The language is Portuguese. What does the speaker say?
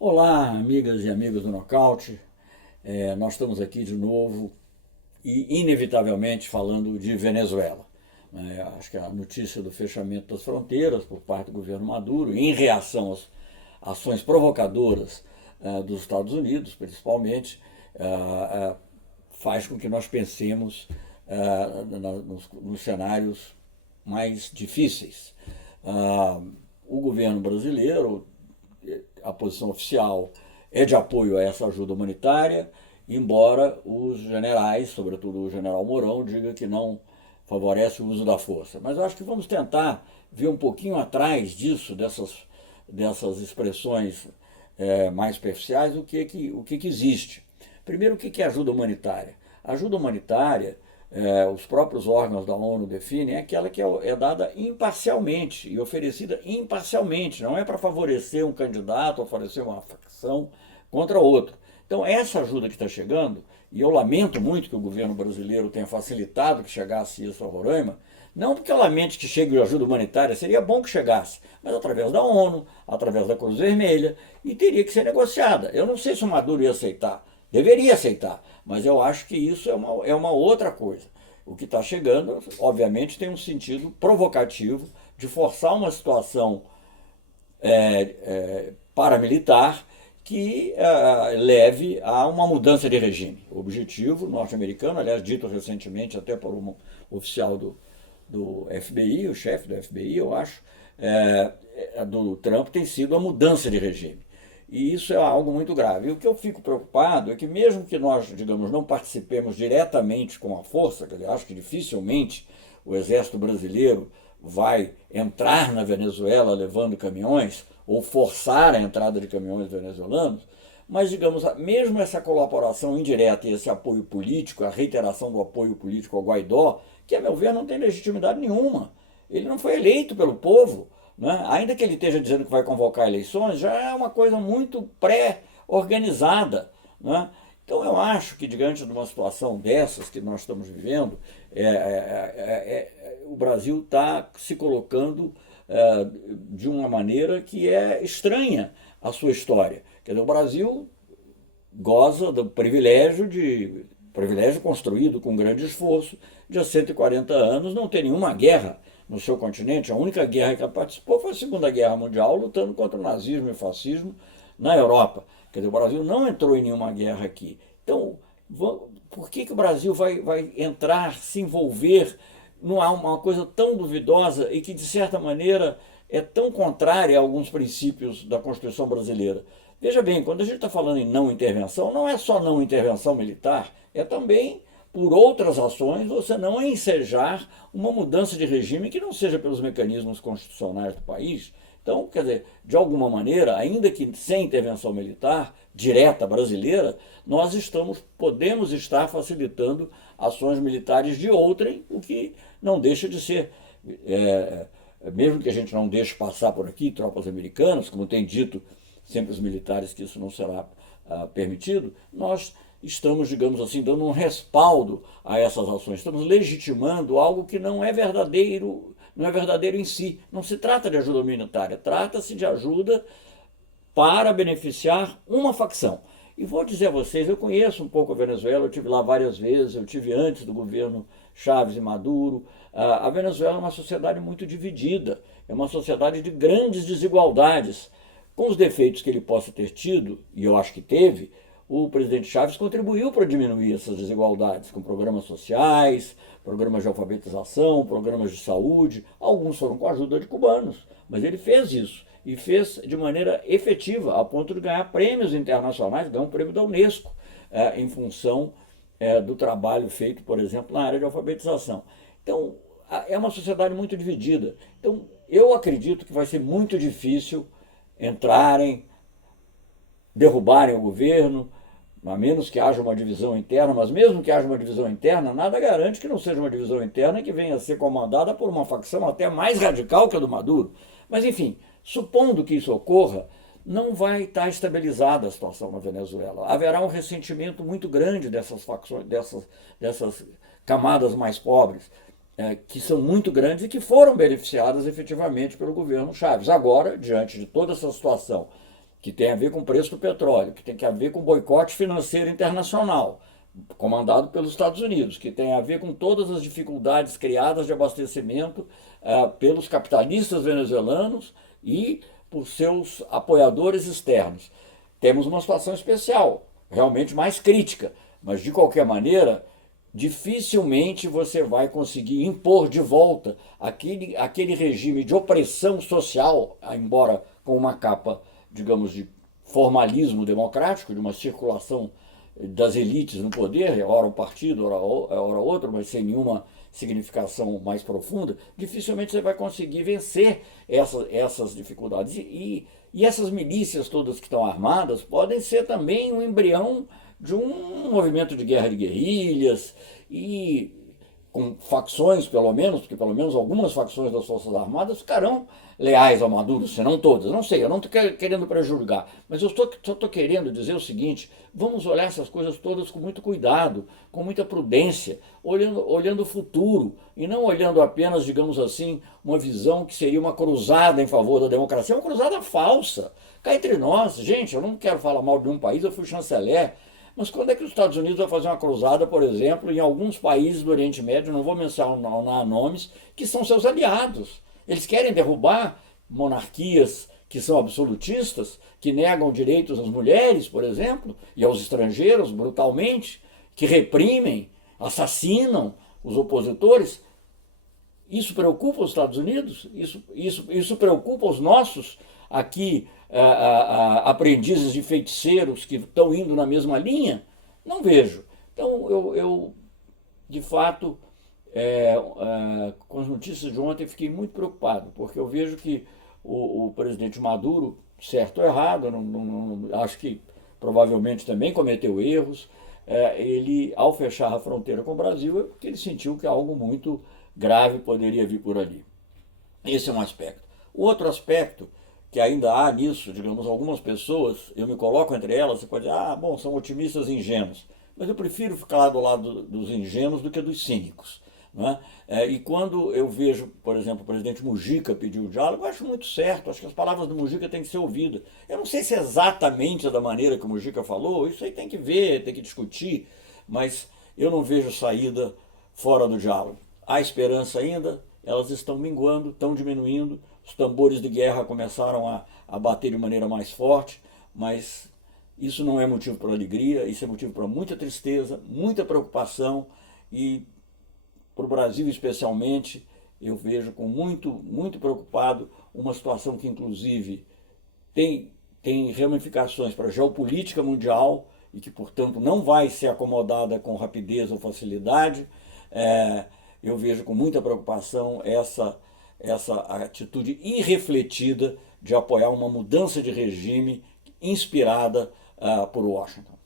Olá, amigas e amigos do Nocaute. Nós estamos aqui de novo e, inevitavelmente, falando de Venezuela. Acho que a notícia do fechamento das fronteiras por parte do governo Maduro, em reação às ações provocadoras dos Estados Unidos, principalmente, faz com que nós pensemos nos cenários mais difíceis. O governo brasileiro, a posição oficial é de apoio a essa ajuda humanitária, embora os generais, sobretudo o general Mourão, diga que não favorece o uso da força. Mas eu acho que vamos tentar ver um pouquinho atrás disso, dessas expressões mais superficiais, o que existe. Primeiro, o que é ajuda humanitária? A ajuda humanitária, os próprios órgãos da ONU definem, é aquela que é dada imparcialmente e oferecida imparcialmente, não é para favorecer um candidato ou favorecer uma facção contra outro. Então, essa ajuda que está chegando, e eu lamento muito que o governo brasileiro tenha facilitado que chegasse isso a Roraima, não porque eu lamente que chegue ajuda humanitária, seria bom que chegasse, mas através da ONU, através da Cruz Vermelha, e teria que ser negociada. Eu não sei se o Maduro ia aceitar, deveria aceitar, mas eu acho que isso é uma outra coisa. O que está chegando, obviamente, tem um sentido provocativo de forçar uma situação paramilitar que leve a uma mudança de regime. O objetivo norte-americano, aliás, dito recentemente até por um oficial do FBI, o chefe do FBI, eu acho, do Trump, tem sido a mudança de regime. E isso é algo muito grave. E o que eu fico preocupado é que mesmo que nós, digamos, não participemos diretamente com a força, que eu acho que dificilmente o exército brasileiro vai entrar na Venezuela levando caminhões ou forçar a entrada de caminhões venezuelanos, mas, digamos, mesmo essa colaboração indireta e esse apoio político, a reiteração do apoio político ao Guaidó, que, a meu ver, não tem legitimidade nenhuma. Ele não foi eleito pelo povo. Né? Ainda que ele esteja dizendo que vai convocar eleições, já é uma coisa muito pré-organizada. Né? Então eu acho que diante de uma situação dessas que nós estamos vivendo, o Brasil está se colocando de uma maneira que é estranha à sua história. Quer dizer, o Brasil goza do privilégio construído com grande esforço, de há 140 anos não ter nenhuma guerra no seu continente. A única guerra que ela participou foi a Segunda Guerra Mundial, lutando contra o nazismo e o fascismo na Europa. Quer dizer, o Brasil não entrou em nenhuma guerra aqui. Então, por que o Brasil vai entrar, se envolver numa coisa tão duvidosa e que, de certa maneira, é tão contrária a alguns princípios da Constituição brasileira? Veja bem, quando a gente está falando em não intervenção, não é só não intervenção militar, é também por outras ações você não ensejar uma mudança de regime que não seja pelos mecanismos constitucionais do país. Então, quer dizer, de alguma maneira, ainda que sem intervenção militar direta brasileira, nós podemos estar facilitando ações militares de outrem, o que não deixa de ser, mesmo que a gente não deixe passar por aqui tropas americanas, como tem dito sempre os militares que isso não será permitido, nós estamos, digamos assim, dando um respaldo a essas ações, estamos legitimando algo que não é verdadeiro em si. Não se trata de ajuda humanitária, trata-se de ajuda para beneficiar uma facção. E vou dizer a vocês, eu conheço um pouco a Venezuela, eu estive lá várias vezes, eu estive antes do governo Chávez e Maduro. A Venezuela é uma sociedade muito dividida, é uma sociedade de grandes desigualdades. Com os defeitos que ele possa ter tido, e eu acho que teve, o presidente Chávez contribuiu para diminuir essas desigualdades, com programas sociais, programas de alfabetização, programas de saúde. Alguns foram com a ajuda de cubanos, mas ele fez isso, e fez de maneira efetiva, a ponto de ganhar prêmios internacionais, ganhou um prêmio da Unesco, em função do trabalho feito, por exemplo, na área de alfabetização. Então, é uma sociedade muito dividida. Então, eu acredito que vai ser muito difícil entrarem, derrubarem o governo, a menos que haja uma divisão interna, mas mesmo que haja uma divisão interna, nada garante que não seja uma divisão interna que venha a ser comandada por uma facção até mais radical que a do Maduro. Mas, enfim, supondo que isso ocorra, não vai estar estabilizada a situação na Venezuela. Haverá um ressentimento muito grande dessas facções, dessas camadas mais pobres, que são muito grandes e que foram beneficiadas efetivamente pelo governo Chávez. Agora, diante de toda essa situação que tem a ver com o preço do petróleo, que tem a ver com o boicote financeiro internacional, comandado pelos Estados Unidos, que tem a ver com todas as dificuldades criadas de abastecimento pelos capitalistas venezuelanos e por seus apoiadores externos. Temos uma situação especial, realmente mais crítica, mas de qualquer maneira, dificilmente você vai conseguir impor de volta aquele regime de opressão social, embora com uma capa, digamos, de formalismo democrático, de uma circulação das elites no poder, ora um partido, ora outro, mas sem nenhuma significação mais profunda, dificilmente você vai conseguir vencer essas dificuldades. E essas milícias todas que estão armadas podem ser também um embrião de um movimento de guerra de guerrilhas e com facções, pelo menos, porque pelo menos algumas facções das Forças Armadas ficarão leais ao Maduro, se não todas. Não sei, eu não estou querendo prejudicar, mas eu só estou querendo dizer o seguinte: vamos olhar essas coisas todas com muito cuidado, com muita prudência, olhando o futuro e não olhando apenas, digamos assim, uma visão que seria uma cruzada em favor da democracia, uma cruzada falsa. Cá entre nós, gente, eu não quero falar mal de um país, eu fui chanceler. Mas quando é que os Estados Unidos vai fazer uma cruzada, por exemplo, em alguns países do Oriente Médio, não vou mencionar nomes, que são seus aliados? Eles querem derrubar monarquias que são absolutistas, que negam direitos às mulheres, por exemplo, e aos estrangeiros brutalmente, que reprimem, assassinam os opositores. Isso preocupa os Estados Unidos? Isso preocupa os nossos aqui aprendizes de feiticeiros que estão indo na mesma linha? Não vejo. Então, eu de fato, com as notícias de ontem, fiquei muito preocupado, porque eu vejo que o presidente Maduro, certo ou errado, acho que provavelmente também cometeu erros, ele, ao fechar a fronteira com o Brasil, é porque ele sentiu que algo muito grave poderia vir por ali. Esse é um aspecto. O outro aspecto que ainda há nisso, digamos, algumas pessoas, eu me coloco entre elas, você pode dizer, bom, são otimistas e ingênuos, mas eu prefiro ficar lá do lado dos ingênuos do que dos cínicos. Não é? E quando eu vejo, por exemplo, o presidente Mujica pedir o diálogo, eu acho muito certo, acho que as palavras do Mujica têm que ser ouvidas. Eu não sei se é exatamente da maneira que o Mujica falou, isso aí tem que ver, tem que discutir, mas eu não vejo saída fora do diálogo. Há esperança ainda, elas estão minguando, estão diminuindo, os tambores de guerra começaram a bater de maneira mais forte, mas isso não é motivo para alegria, isso é motivo para muita tristeza, muita preocupação, e para o Brasil especialmente, eu vejo com muito preocupado uma situação que inclusive tem ramificações para a geopolítica mundial e que, portanto, não vai ser acomodada com rapidez ou facilidade. Eu vejo com muita preocupação essa atitude irrefletida de apoiar uma mudança de regime inspirada por Washington.